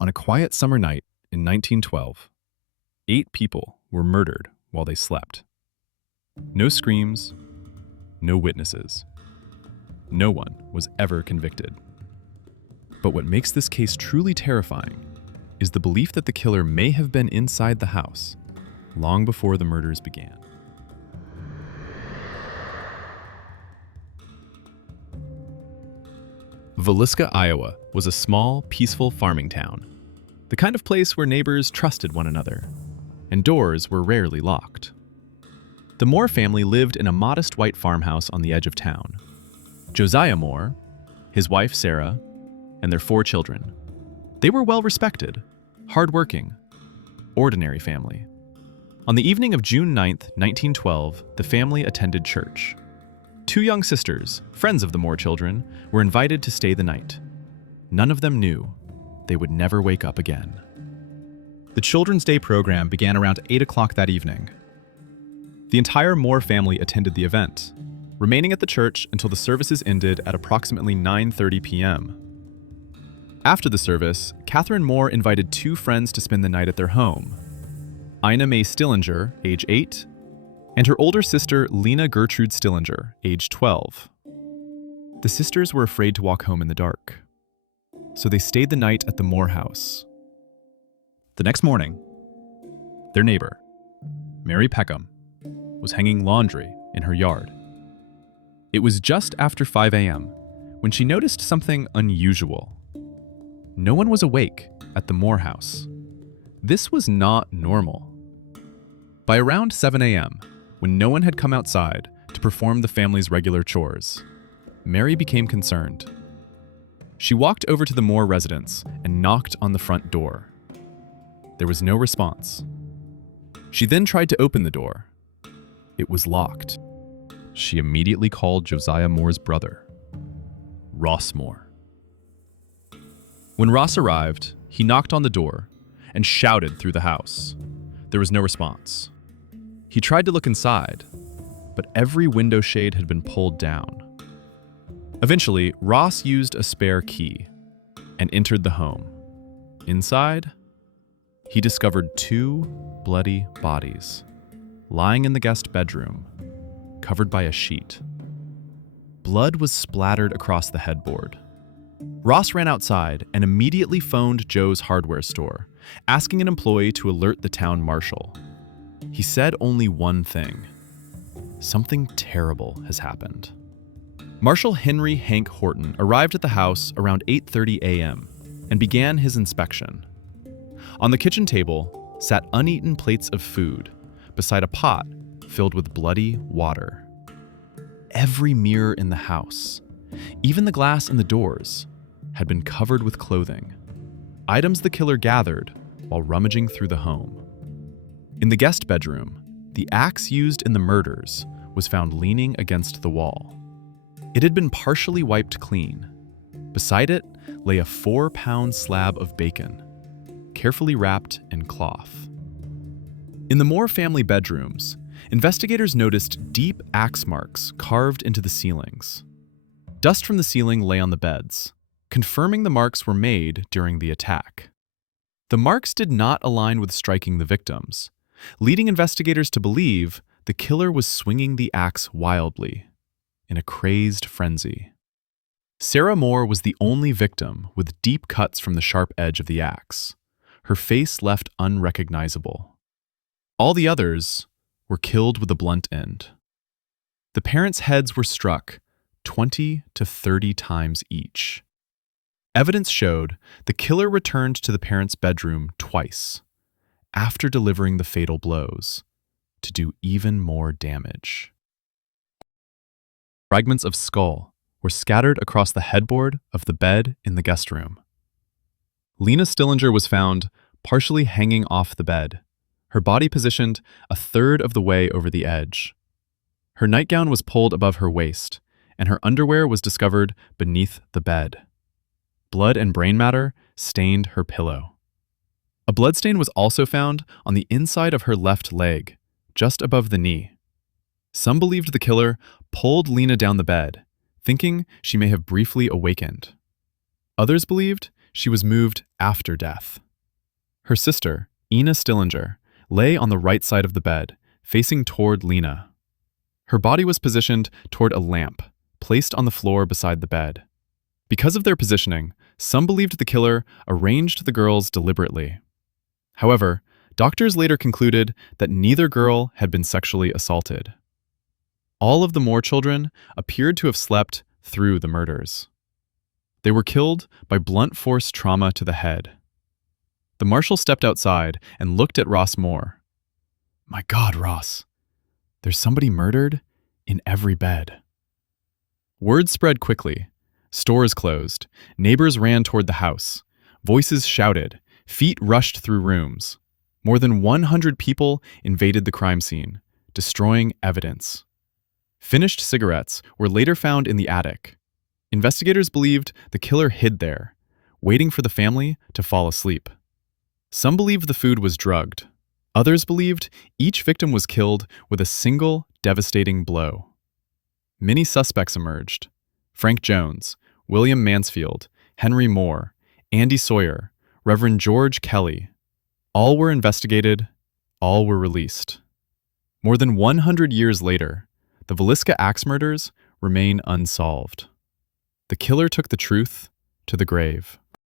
On a quiet summer night in 1912, 8 people were murdered while they slept. No screams, no witnesses. No one was ever convicted. But what makes this case truly terrifying is the belief that the killer may have been inside the house long before the murders began. Villisca, Iowa, was a small, peaceful farming town, the kind of place where neighbors trusted one another, and doors were rarely locked. The Moore family lived in a modest white farmhouse on the edge of town. Josiah Moore, his wife Sarah, and their 4 children. They were well-respected, hard-working, ordinary family. On the evening of June 9th, 1912, the family attended church. 2 young sisters, friends of the Moore children, were invited to stay the night. None of them knew they would never wake up again. The Children's Day program began around 8 o'clock that evening. The entire Moore family attended the event, remaining at the church until the services ended at approximately 9:30 p.m. After the service, Catherine Moore invited 2 friends to spend the night at their home. Ina Mae Stillinger, age 8, and her older sister Lena Gertrude Stillinger, age 12. The sisters were afraid to walk home in the dark, so they stayed the night at the Moore house. The next morning, their neighbor, Mary Peckham, was hanging laundry in her yard. It was just after 5 a.m. when she noticed something unusual. No one was awake at the Moore house. This was not normal. By around 7 a.m., when no one had come outside to perform the family's regular chores, Mary became concerned. She walked over to the Moore residence and knocked on the front door. There was no response. She then tried to open the door. It was locked. She immediately called Josiah Moore's brother, Ross Moore. When Ross arrived, he knocked on the door and shouted through the house. There was no response. He tried to look inside, but every window shade had been pulled down. Eventually, Ross used a spare key and entered the home. Inside, he discovered 2 bloody bodies lying in the guest bedroom, covered by a sheet. Blood was splattered across the headboard. Ross ran outside and immediately phoned Joe's hardware store, asking an employee to alert the town marshal. He said only one thing: something terrible has happened. Marshal Henry Hank Horton arrived at the house around 8:30 a.m. and began his inspection. On the kitchen table sat uneaten plates of food beside a pot filled with bloody water. Every mirror in the house, even the glass in the doors, had been covered with clothing, items the killer gathered while rummaging through the home. In the guest bedroom, the axe used in the murders was found leaning against the wall. It had been partially wiped clean. Beside it lay a 4-pound slab of bacon, carefully wrapped in cloth. In the Moore family bedrooms, investigators noticed deep axe marks carved into the ceilings. Dust from the ceiling lay on the beds, confirming the marks were made during the attack. The marks did not align with striking the victims, leading investigators to believe the killer was swinging the axe wildly, in a crazed frenzy. Sarah Moore was the only victim with deep cuts from the sharp edge of the axe, her face left unrecognizable. All the others were killed with a blunt end. The parents' heads were struck 20 to 30 times each. Evidence showed the killer returned to the parents' bedroom twice, after delivering the fatal blows, to do even more damage. Fragments of skull were scattered across the headboard of the bed in the guest room. Lena Stillinger was found partially hanging off the bed, her body positioned a third of the way over the edge. Her nightgown was pulled above her waist, and her underwear was discovered beneath the bed. Blood and brain matter stained her pillow. A bloodstain was also found on the inside of her left leg, just above the knee. Some believed the killer pulled Lena down the bed, thinking she may have briefly awakened. Others believed she was moved after death. Her sister, Ina Stillinger, lay on the right side of the bed, facing toward Lena. Her body was positioned toward a lamp, placed on the floor beside the bed. Because of their positioning, some believed the killer arranged the girls deliberately. However, doctors later concluded that neither girl had been sexually assaulted. All of the Moore children appeared to have slept through the murders. They were killed by blunt force trauma to the head. The marshal stepped outside and looked at Ross Moore. "My God, Ross, there's somebody murdered in every bed." Word spread quickly. Stores closed. Neighbors ran toward the house. Voices shouted. Feet rushed through rooms. More than 100 people invaded the crime scene, destroying evidence. Finished cigarettes were later found in the attic. Investigators believed the killer hid there, waiting for the family to fall asleep. Some believed the food was drugged. Others believed each victim was killed with a single devastating blow. Many suspects emerged: Frank Jones, William Mansfield, Henry Moore, Andy Sawyer, Reverend George Kelly. All were investigated, all were released. More than 100 years later, the Villisca Axe murders remain unsolved. The killer took the truth to the grave.